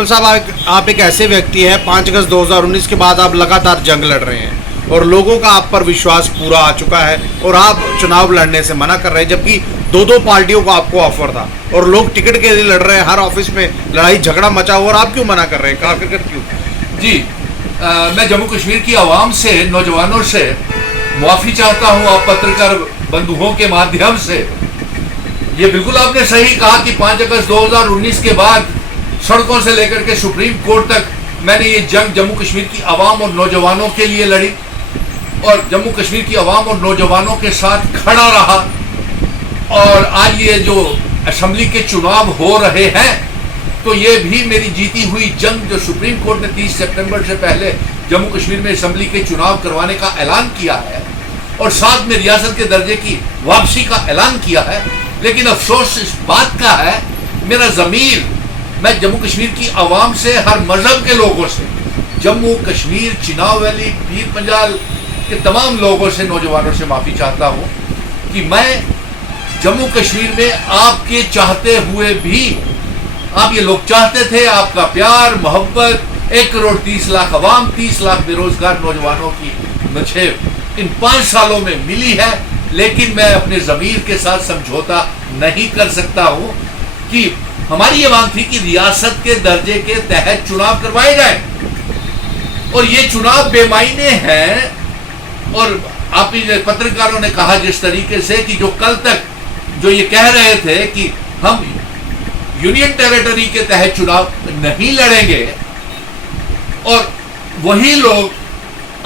डिम्पल साहब, आप एक ऐसे व्यक्ति हैं, 5 अगस्त 2019 के बाद आप लगातार जंग लड़ रहे हैं और लोगों का आप पर विश्वास पूरा आ चुका है और आप चुनाव लड़ने से मना कर रहे हैं, जबकि दो पार्टियों को आपको ऑफर था और लोग टिकट के लिए लड़ रहे हैं, हर ऑफिस में लड़ाई झगड़ा मचा हुआ, और आप क्यों मना कर रहे हैं? आखिरकार क्यों? जी, मैं जम्मू कश्मीर की आवाम से, नौजवानों से माफ़ी चाहता हूँ, आप पत्रकार बंधुओं के माध्यम से। ये बिल्कुल आपने सही कहा कि 5 अगस्त 2019 के बाद सड़कों से लेकर के सुप्रीम कोर्ट तक मैंने ये जंग जम्मू कश्मीर की आवाम और नौजवानों के लिए लड़ी और जम्मू कश्मीर की आवाम और नौजवानों के साथ खड़ा रहा। और आज ये जो असेंबली के चुनाव हो रहे हैं, तो ये भी मेरी जीती हुई जंग, जो सुप्रीम कोर्ट ने 30 सितंबर से पहले जम्मू कश्मीर में असेंबली के चुनाव करवाने का ऐलान किया है और साथ में रियासत के दर्जे की वापसी का ऐलान किया है। लेकिन अफसोस इस बात का है, मेरा ज़मीर, मैं जम्मू कश्मीर की आवाम से, हर मजहब के लोगों से, जम्मू कश्मीर, चिनाब वैली, पीर पंजाल के तमाम लोगों से, नौजवानों से माफ़ी चाहता हूँ कि मैं जम्मू कश्मीर में आपके चाहते हुए भी, आप ये लोग चाहते थे, आपका प्यार मोहब्बत, 1 करोड़ 30 लाख अवाम, 30 लाख बेरोजगार नौजवानों की मुझे इन 5 सालों में मिली है। लेकिन मैं अपने ज़मीर के साथ समझौता नहीं कर सकता हूं कि हमारी ये मांग थी कि रियासत के दर्जे के तहत चुनाव करवाए जाए और ये चुनाव बेमायने हैं। और आप पत्रकारों ने कहा जिस तरीके से कि जो कल तक जो ये कह रहे थे कि हम यूनियन टेरिटरी के तहत चुनाव नहीं लड़ेंगे, और वही लोग,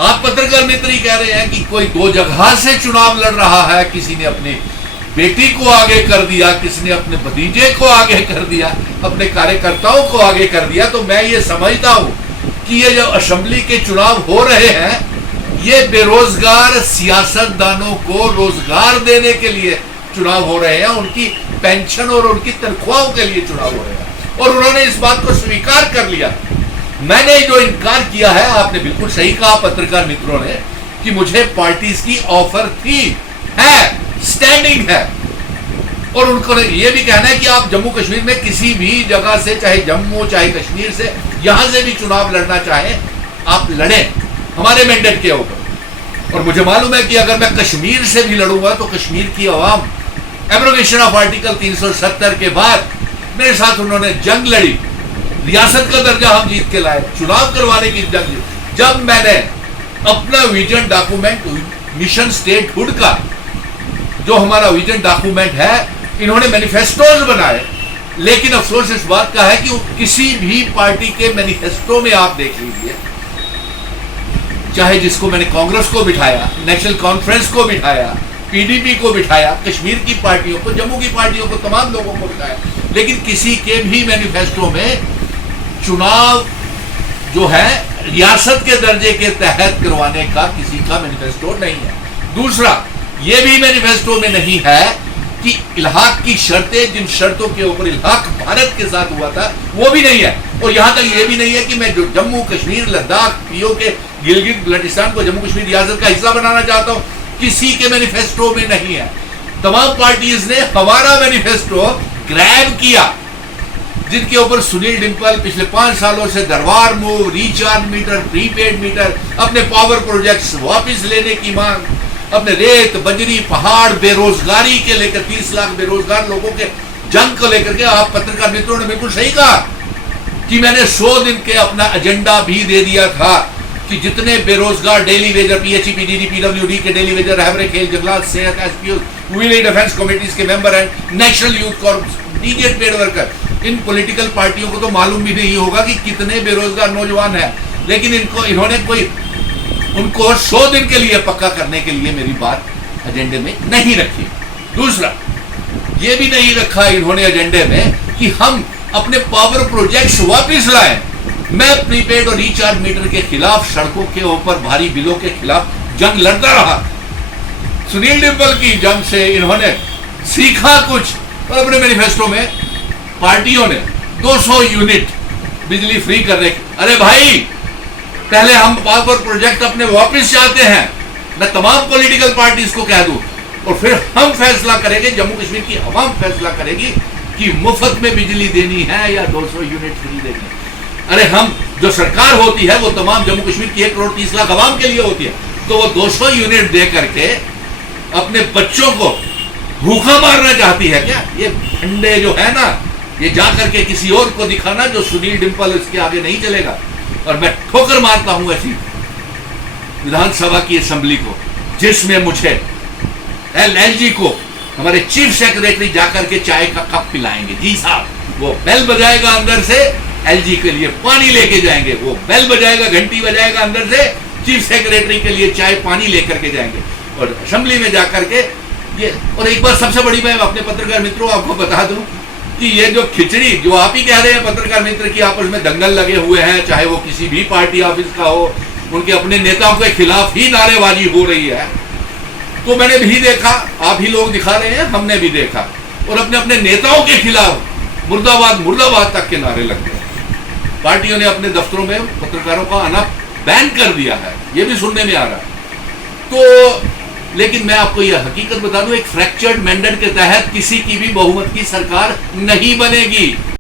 आप पत्रकार मित्र ही कह रहे हैं कि कोई 2 जगह से चुनाव लड़ रहा है, किसी ने अपनी बेटी को आगे कर दिया, किसी ने अपने भतीजे को आगे कर दिया, अपने कार्यकर्ताओं को आगे कर दिया। तो मैं ये समझता हूं कि ये जो असेंबली के चुनाव हो रहे हैं, ये बेरोजगार सियासतदानों को रोजगार देने के लिए चुनाव हो रहे हैं, उनकी पेंशन और उनकी तनख्वाहों के लिए चुनाव हो रहे हैं, और उन्होंने इस बात को स्वीकार कर लिया। मैंने जो इनकार किया है, आपने बिल्कुल सही कहा पत्रकार मित्रों ने, कि मुझे पार्टीज की ऑफर थी, है, स्टैंडिंग है, और उनको ये भी कहना है कि आप जम्मू कश्मीर में किसी भी जगह से, चाहे जम्मू चाहे कश्मीर से, यहां से भी चुनाव लड़ना चाहें आप लड़ें हमारे मैंडेट के ऊपर। और मुझे मालूम है कि अगर मैं कश्मीर से भी लड़ूंगा तो कश्मीर की आवाम, एब्रोगेशन ऑफ आर्टिकल 370 के बाद मेरे साथ उन्होंने जंग लड़ी, रियासत का दर्जा हम जीत के लाए, चुनाव करवाने की जंग। जब मैंने अपना विजन डॉक्यूमेंट, मिशन स्टेटहुड का जो हमारा विजन डॉक्यूमेंट है, इन्होंने मैनिफेस्टोज बनाए, लेकिन अफसोस इस बात का है कि किसी भी पार्टी के मैनिफेस्टो में आप देख लीजिए, चाहे जिसको मैंने कांग्रेस को बिठाया, नेशनल कॉन्फ्रेंस को बिठाया, पीडीपी को बिठाया, कश्मीर की पार्टियों को, जम्मू की पार्टियों को, तमाम लोगों को बिठाया, लेकिन किसी के भी मैनिफेस्टो में चुनाव जो है रियासत के दर्जे के तहत करवाने का किसी का मैनिफेस्टो नहीं है। दूसरा, ये भी मैनिफेस्टो में नहीं है कि इल्हाक की शर्तें, जिन शर्तों के ऊपर इल्हाक भारत के साथ हुआ था, वो भी नहीं है। और यहां तक ये भी नहीं है कि मैं जो जम्मू कश्मीर, लद्दाख, पीओ के गिलगित बल्टिस्तान को जम्मू कश्मीर रियासत का हिस्सा बनाना चाहता हूं, किसी के मैनिफेस्टो में नहीं है। तमाम पार्टीज ने हमारा मैनिफेस्टो ग्रैब किया, जिनके ऊपर सुनील डिम्पल पिछले 5 सालों से Darbar move, recharge meter, prepaid meter, अपने पावर प्रोजेक्ट्स वापस लेने की मांग, अपने रेत, बजरी, पहाड़, बेरोजगारी के लेकर 30 लाख बेरोजगार लोगों के जंग को लेकर के, आप पत्रकार मित्रों ने बिल्कुल सही कहा कि मैंने 100 दिन के अपना एजेंडा भी दे दिया था कि जितने बेरोजगार daily Vaser, PHE, PDD, PWD के डेली वेजर, रहबरे खेल, जंगलात, सेहत, एसपीओ, विलेज डिफेंस कमेटीज के मेंबर हैं, national youth corps, immediate paid worker, इन पॉलिटिकल पार्टियों को तो मालूम भी नहीं होगा कि कितने बेरोजगार नौजवान हैं, लेकिन इन्होंने उनको 100 दिन के लिए पक्का करने के लिए मेरी बात एजेंडे में नहीं रखी। दूसरा, ये भी नहीं रखा इन्होंने एजेंडे में कि हम अपने पावर प्रोजेक्ट्स वापस लाएं। मैं प्रीपेड और रिचार्ज मीटर के खिलाफ, सड़कों के ऊपर भारी बिलों के खिलाफ जंग लड़ता रहा। सुनील डिम्पल की जंग से इन्होंने सीखा कुछ, और अपने मैनिफेस्टो में पार्टियों ने 200 यूनिट बिजली फ्री करने की, अरे भाई पहले हम पावर प्रोजेक्ट अपने वापस चाहते हैं, मैं तमाम पॉलिटिकल पार्टीज को कह दूं, और फिर हम फैसला करेंगे, जम्मू कश्मीर की आवाम फैसला करेगी कि मुफ्त में बिजली देनी है या 200 यूनिट फ्री देनी है। अरे हम जो सरकार होती है वो तमाम जम्मू कश्मीर की 1 करोड़ 30 लाख आवाम के लिए होती है, तो वो 200 यूनिट दे करके अपने बच्चों को भूखा मारना चाहती है क्या? ये फंडे जो है ना, ये जा करके किसी और को दिखाना जो सुनील डिम्पल इसके आगे नहीं चलेगा। और मैं ठोकर मारता हूं ऐसी विधानसभा की असेंबली को जिसमें मुझे एलजी को हमारे चीफ सेक्रेटरी जाकर के चाय का कप पिलाएंगे। जी साहब, वो बेल बजाएगा अंदर से, एलजी के लिए पानी लेके जाएंगे, वो बेल बजाएगा, घंटी बजाएगा अंदर से, चीफ सेक्रेटरी के लिए चाय पानी लेकर के जाएंगे और असेंबली में जाकर के ये। और एक बार सबसे बड़ी मैं अपने पत्रकार मित्रों आपको बता दूं कि ये जो खिचड़ी जो आप ही कह रहे हैं पत्रकार मित्र की आपस में दंगल लगे हुए हैं, चाहे वो किसी भी पार्टी ऑफिस का हो, उनके अपने नेताओं के खिलाफ ही नारेबाजी हो रही है, तो मैंने भी देखा, आप ही लोग दिखा रहे हैं, हमने भी देखा, और अपने अपने नेताओं के खिलाफ मुर्दाबाद मुर्दाबाद तक के नारे लग गए। पार्टियों ने अपने दफ्तरों में पत्रकारों का आना बैन कर दिया है, ये भी सुनने में आ रहा है। तो लेकिन मैं आपको यह हकीकत बता दूं, एक फ्रैक्चर्ड मैंडेट के तहत किसी की भी बहुमत की सरकार नहीं बनेगी।